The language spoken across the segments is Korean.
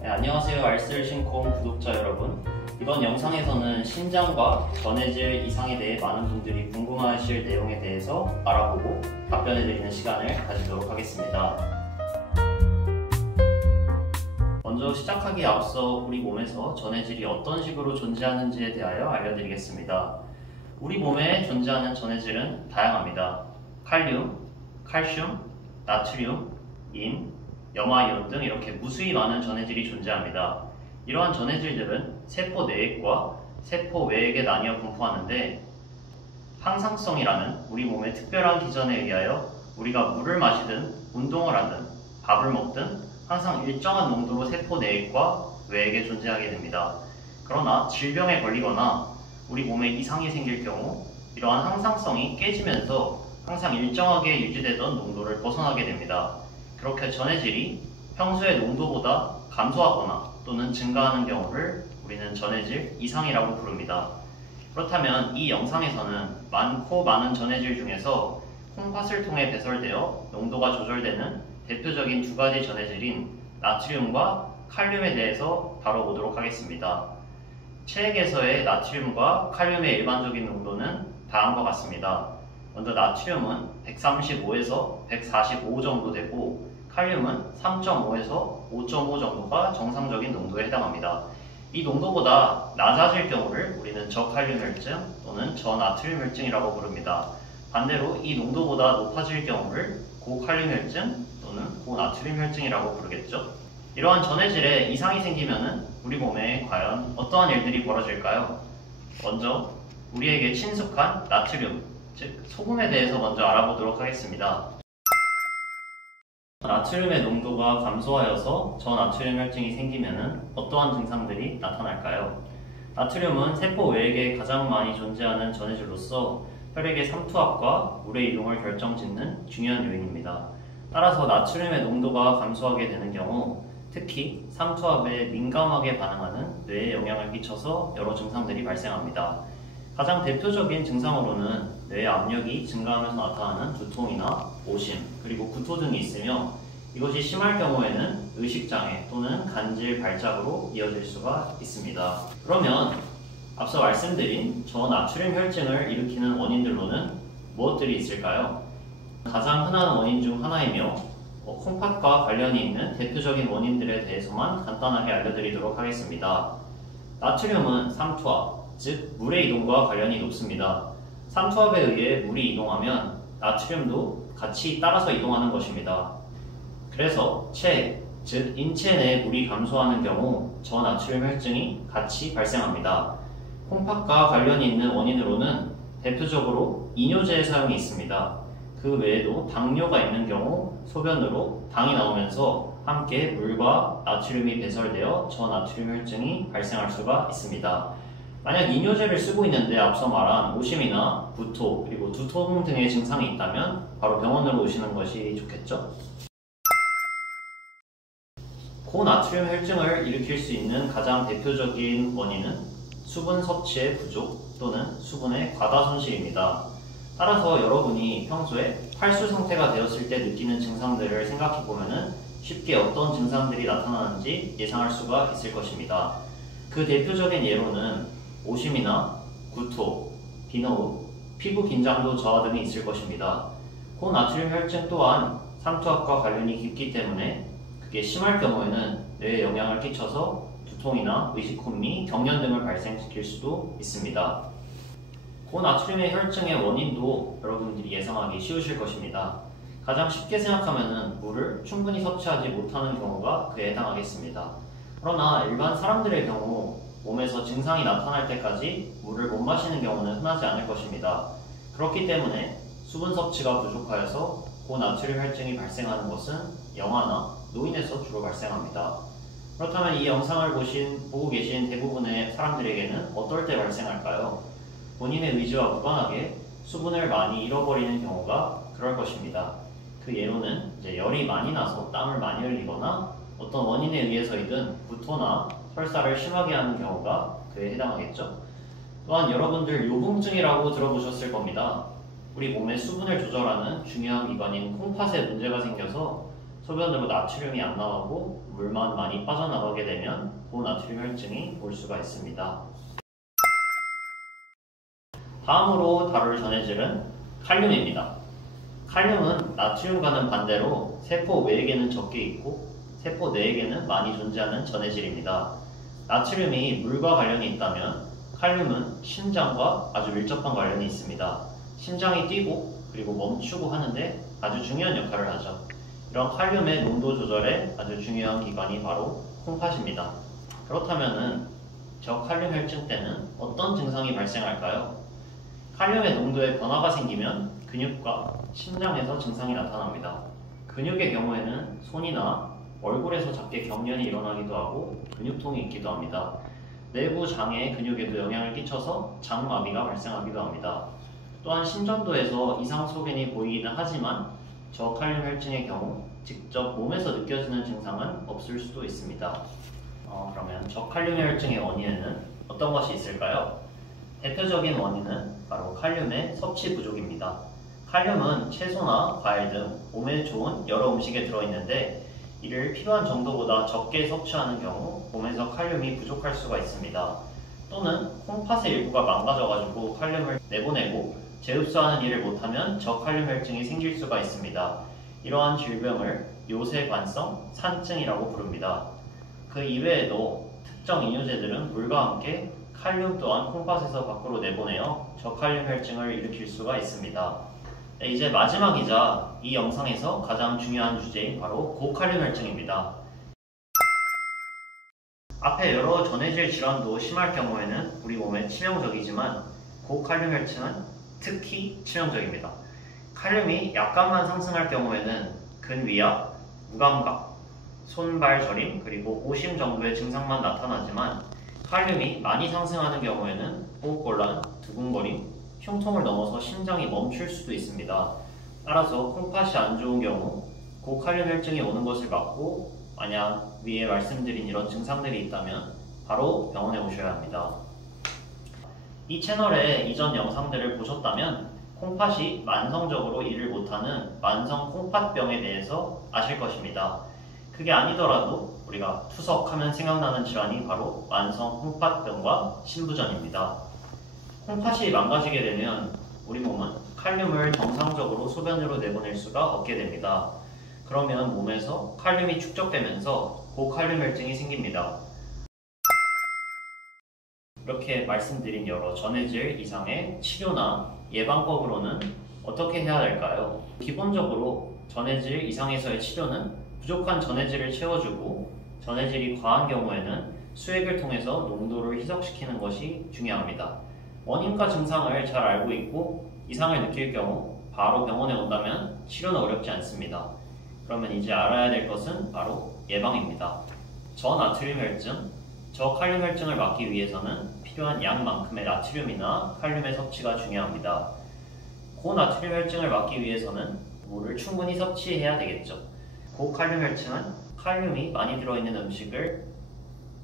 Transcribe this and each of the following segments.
네, 안녕하세요. 알쓸신콩 구독자 여러분. 이번 영상에서는 신장과 전해질 이상에 대해 많은 분들이 궁금하실 내용에 대해서 알아보고 답변해드리는 시간을 가지도록 하겠습니다. 먼저 시작하기에 앞서 우리 몸에서 전해질이 어떤 식으로 존재하는지에 대하여 알려드리겠습니다. 우리 몸에 존재하는 전해질은 다양합니다. 칼륨, 칼슘, 나트륨, 인, 염화이온 등 이렇게 무수히 많은 전해질이 존재합니다. 이러한 전해질들은 세포 내액과 세포 외액에 나뉘어 분포하는데, 항상성이라는 우리 몸의 특별한 기전에 의하여 우리가 물을 마시든 운동을 하든 밥을 먹든 항상 일정한 농도로 세포 내액과 외액에 존재하게 됩니다. 그러나 질병에 걸리거나 우리 몸에 이상이 생길 경우 이러한 항상성이 깨지면서 항상 일정하게 유지되던 농도를 벗어나게 됩니다. 그렇게 전해질이 평소의 농도보다 감소하거나 또는 증가하는 경우를 우리는 전해질 이상이라고 부릅니다. 그렇다면 이 영상에서는 많고 많은 전해질 중에서 콩팥을 통해 배설되어 농도가 조절되는 대표적인 두 가지 전해질인 나트륨과 칼륨에 대해서 다뤄보도록 하겠습니다. 체액에서의 나트륨과 칼륨의 일반적인 농도는 다음과 같습니다. 먼저 나트륨은 135에서 145 정도 되고, 칼륨은 3.5에서 5.5 정도가 정상적인 농도에 해당합니다. 이 농도보다 낮아질 경우를 우리는 저칼륨혈증 또는 저나트륨혈증이라고 부릅니다. 반대로 이 농도보다 높아질 경우를 고칼륨혈증 또는 고나트륨혈증이라고 부르겠죠. 이러한 전해질에 이상이 생기면 우리 몸에 과연 어떠한 일들이 벌어질까요? 먼저 우리에게 친숙한 나트륨, 즉 소금에 대해서 먼저 알아보도록 하겠습니다. 나트륨의 농도가 감소하여서 저나트륨 혈증이 생기면 어떠한 증상들이 나타날까요? 나트륨은 세포 외액에 가장 많이 존재하는 전해질로서 혈액의 삼투압과 물의 이동을 결정짓는 중요한 요인입니다. 따라서 나트륨의 농도가 감소하게 되는 경우 특히 삼투압에 민감하게 반응하는 뇌에 영향을 끼쳐서 여러 증상들이 발생합니다. 가장 대표적인 증상으로는 뇌 압력이 증가하면서 나타나는 두통이나 오심, 그리고 구토 등이 있으며, 이것이 심할 경우에는 의식장애 또는 간질 발작으로 이어질 수가 있습니다. 그러면 앞서 말씀드린 저나트륨 혈증을 일으키는 원인들로는 무엇들이 있을까요? 가장 흔한 원인 중 하나이며 콩팥과 관련이 있는 대표적인 원인들에 대해서만 간단하게 알려드리도록 하겠습니다. 나트륨은 삼투압, 즉 물의 이동과 관련이 높습니다. 삼투압에 의해 물이 이동하면 나트륨도 같이 따라서 이동하는 것입니다. 그래서 체액, 즉 인체 내 물이 감소하는 경우 저나트륨 혈증이 같이 발생합니다. 콩팥과 관련이 있는 원인으로는 대표적으로 이뇨제의 사용이 있습니다. 그 외에도 당뇨가 있는 경우 소변으로 당이 나오면서 함께 물과 나트륨이 배설되어 저나트륨 혈증이 발생할 수가 있습니다. 만약 이뇨제를 쓰고 있는데 앞서 말한 오심이나 구토, 그리고 두통 등의 증상이 있다면 바로 병원으로 오시는 것이 좋겠죠? 고나트륨 혈증을 일으킬 수 있는 가장 대표적인 원인은 수분 섭취의 부족 또는 수분의 과다 손실입니다. 따라서 여러분이 평소에 팔수 상태가 되었을 때 느끼는 증상들을 생각해보면 쉽게 어떤 증상들이 나타나는지 예상할 수가 있을 것입니다. 그 대표적인 예로는 오심이나 구토, 비너우, 피부 긴장도 저하 등이 있을 것입니다. 고나트륨 혈증 또한 삼투압과 관련이 깊기 때문에 그게 심할 경우에는 뇌에 영향을 끼쳐서 두통이나 의식혼미, 경련 등을 발생시킬 수도 있습니다. 고나트륨의 혈증의 원인도 여러분들이 예상하기 쉬우실 것입니다. 가장 쉽게 생각하면 물을 충분히 섭취하지 못하는 경우가 그에 해당하겠습니다. 그러나 일반 사람들의 경우 몸에서 증상이 나타날 때까지 물을 못 마시는 경우는 흔하지 않을 것입니다. 그렇기 때문에 수분 섭취가 부족하여서 고나트륨 혈증이 발생하는 것은 영아나 노인에서 주로 발생합니다. 그렇다면 이 영상을 보고 계신 대부분의 사람들에게는 어떨 때 발생할까요? 본인의 의지와 무관하게 수분을 많이 잃어버리는 경우가 그럴 것입니다. 그 예로는 열이 많이 나서 땀을 많이 흘리거나 어떤 원인에 의해서이든 구토나 설사를 심하게 하는 경우가 그에 해당하겠죠. 또한 여러분들 요붕증이라고 들어보셨을 겁니다. 우리 몸의 수분을 조절하는 중요한 기관인 콩팥에 문제가 생겨서 소변으로 나트륨이 안 나오고 물만 많이 빠져나가게 되면 고나트륨 혈증이 올 수가 있습니다. 다음으로 다룰 전해질은 칼륨입니다. 칼륨은 나트륨과는 반대로 세포 외에게는 적게 있고 세포 내에게는 많이 존재하는 전해질입니다. 나트륨이 물과 관련이 있다면 칼륨은 심장과 아주 밀접한 관련이 있습니다. 심장이 뛰고 그리고 멈추고 하는데 아주 중요한 역할을 하죠. 이런 칼륨의 농도 조절에 아주 중요한 기관이 바로 콩팥입니다. 그렇다면 저칼륨 혈증 때는 어떤 증상이 발생할까요? 칼륨의 농도에 변화가 생기면 근육과 심장에서 증상이 나타납니다. 근육의 경우에는 손이나 얼굴에서 작게 경련이 일어나기도 하고 근육통이 있기도 합니다. 내부 장의 근육에도 영향을 끼쳐서 장마비가 발생하기도 합니다. 또한 심전도에서 이상 소견이 보이기는 하지만 저칼륨 혈증의 경우 직접 몸에서 느껴지는 증상은 없을 수도 있습니다. 그러면 저칼륨 혈증의 원인에는 어떤 것이 있을까요? 대표적인 원인은 바로 칼륨의 섭취 부족입니다. 칼륨은 채소나 과일 등 몸에 좋은 여러 음식에 들어있는데 이를 필요한 정도보다 적게 섭취하는 경우 몸에서 칼륨이 부족할 수가 있습니다. 또는 콩팥의 일부가 망가져가지고 칼륨을 내보내고 재흡수하는 일을 못하면 저칼륨 혈증이 생길 수가 있습니다. 이러한 질병을 요새관성 산증이라고 부릅니다. 그 이외에도 특정 이뇨제들은 물과 함께 칼륨 또한 콩팥에서 밖으로 내보내어 저칼륨 혈증을 일으킬 수가 있습니다. 네, 이제 마지막이자 이 영상에서 가장 중요한 주제인 바로 고칼륨 혈증입니다. 앞에 여러 전해질 질환도 심할 경우에는 우리 몸에 치명적이지만 고칼륨 혈증은 특히 치명적입니다. 칼륨이 약간만 상승할 경우에는 근위압, 무감각, 손발 저림, 그리고 오심 정도의 증상만 나타나지만 칼륨이 많이 상승하는 경우에는 호흡곤란, 두근거림, 흉통을 넘어서 심장이 멈출 수도 있습니다. 따라서 콩팥이 안 좋은 경우 고칼륨 혈증이 오는 것을 막고 만약 위에 말씀드린 이런 증상들이 있다면 바로 병원에 오셔야 합니다. 이 채널의 이전 영상들을 보셨다면 콩팥이 만성적으로 일을 못하는 만성 콩팥병에 대해서 아실 것입니다. 그게 아니더라도 우리가 투석하면 생각나는 질환이 바로 만성 콩팥병과 신부전입니다. 콩팥이 망가지게 되면 우리 몸은 칼륨을 정상적으로 소변으로 내보낼 수가 없게 됩니다. 그러면 몸에서 칼륨이 축적되면서 고칼륨 혈증이 생깁니다. 이렇게 말씀드린 여러 전해질 이상의 치료나 예방법으로는 어떻게 해야 될까요? 기본적으로 전해질 이상에서의 치료는 부족한 전해질을 채워주고 전해질이 과한 경우에는 수액을 통해서 농도를 희석시키는 것이 중요합니다. 원인과 증상을 잘 알고 있고 이상을 느낄 경우 바로 병원에 온다면 치료는 어렵지 않습니다. 그러면 이제 알아야 될 것은 바로 예방입니다. 저나트륨 혈증, 저칼륨 혈증을 막기 위해서는 필요한 양만큼의 나트륨이나 칼륨의 섭취가 중요합니다. 고나트륨 혈증을 막기 위해서는 물을 충분히 섭취해야 되겠죠. 고칼륨 혈증은 칼륨이 많이 들어있는 음식을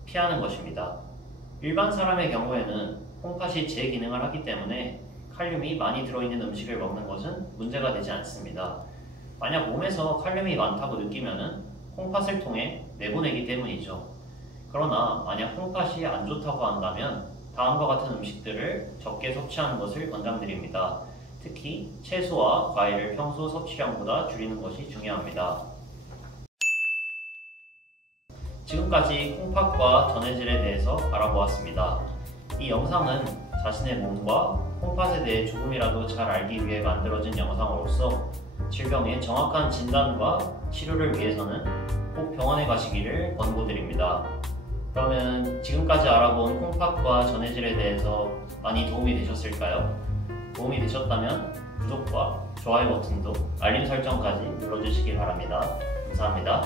피하는 것입니다. 일반 사람의 경우에는 콩팥이 제 기능을 하기 때문에 칼륨이 많이 들어있는 음식을 먹는 것은 문제가 되지 않습니다. 만약 몸에서 칼륨이 많다고 느끼면 콩팥을 통해 내보내기 때문이죠. 그러나 만약 콩팥이 안 좋다고 한다면 다음과 같은 음식들을 적게 섭취하는 것을 권장드립니다. 특히 채소와 과일을 평소 섭취량보다 줄이는 것이 중요합니다. 지금까지 콩팥과 전해질에 대해서 알아보았습니다. 이 영상은 자신의 몸과 콩팥에 대해 조금이라도 잘 알기 위해 만들어진 영상으로서 질병의 정확한 진단과 치료를 위해서는 꼭 병원에 가시기를 권고드립니다. 그러면 지금까지 알아본 콩팥과 전해질에 대해서 많이 도움이 되셨을까요? 도움이 되셨다면 구독과 좋아요 버튼도 알림 설정까지 눌러주시기 바랍니다. 감사합니다.